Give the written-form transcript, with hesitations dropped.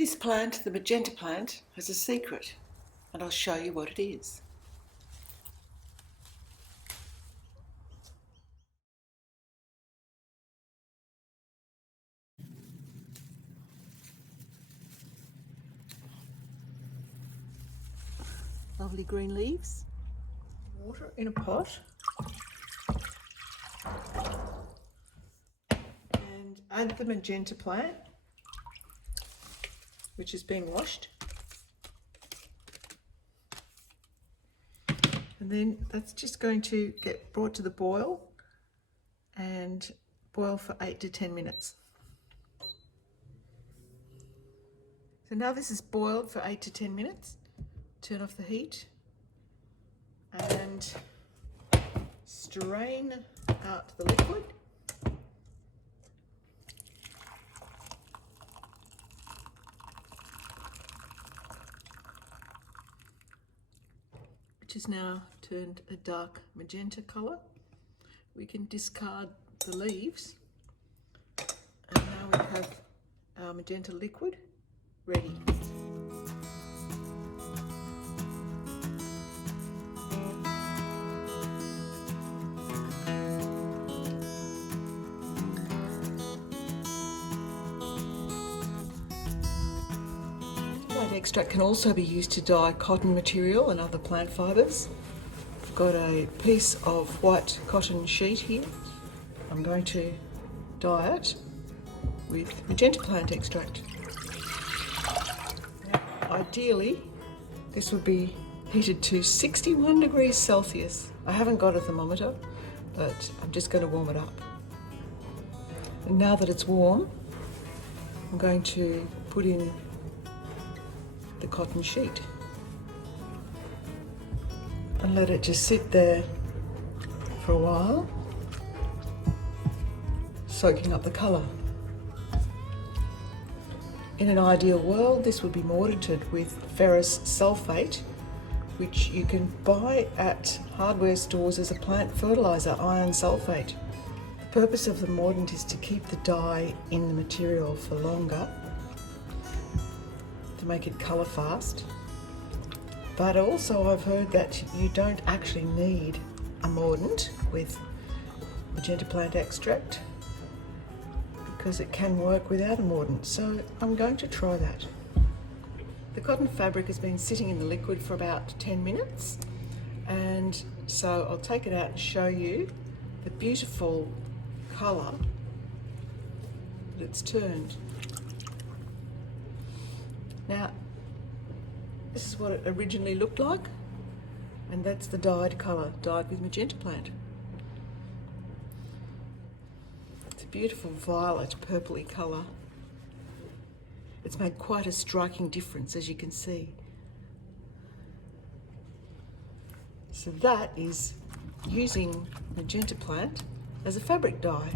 This plant, the magenta plant, has a secret, and I'll show you what it is. Lovely green leaves. Water in a pot. And add the magenta plant, which is being washed. And then that's just going to get brought to the boil and boil for 8 to 10 minutes. So now this is boiled for 8 to 10 minutes. Turn off the heat and strain out the liquid. Which is now turned a dark magenta colour. We can discard the leaves, and now we have our magenta liquid ready. Plant extract can also be used to dye cotton material and other plant fibres. I've got a piece of white cotton sheet here. I'm going to dye it with magenta plant extract. Now, ideally, this would be heated to 61 degrees Celsius. I haven't got a thermometer, but I'm just going to warm it up. And now that it's warm, I'm going to put in the cotton sheet and let it just sit there for a while, soaking up the colour. In an ideal world, this would be mordanted with ferrous sulphate, which you can buy at hardware stores as a plant fertiliser, iron sulphate. The purpose of the mordant is to keep the dye in the material for longer, to make it colour fast. But also I've heard that you don't actually need a mordant with magenta plant extract because it can work without a mordant. So I'm going to try that. The cotton fabric has been sitting in the liquid for about 10 minutes, and so I'll take it out and show you the beautiful colour that it's turned. Now, this is what it originally looked like, and that's the dyed colour, dyed with magenta plant. It's a beautiful violet, purpley colour. It's made quite a striking difference, as you can see. So that is using magenta plant as a fabric dye.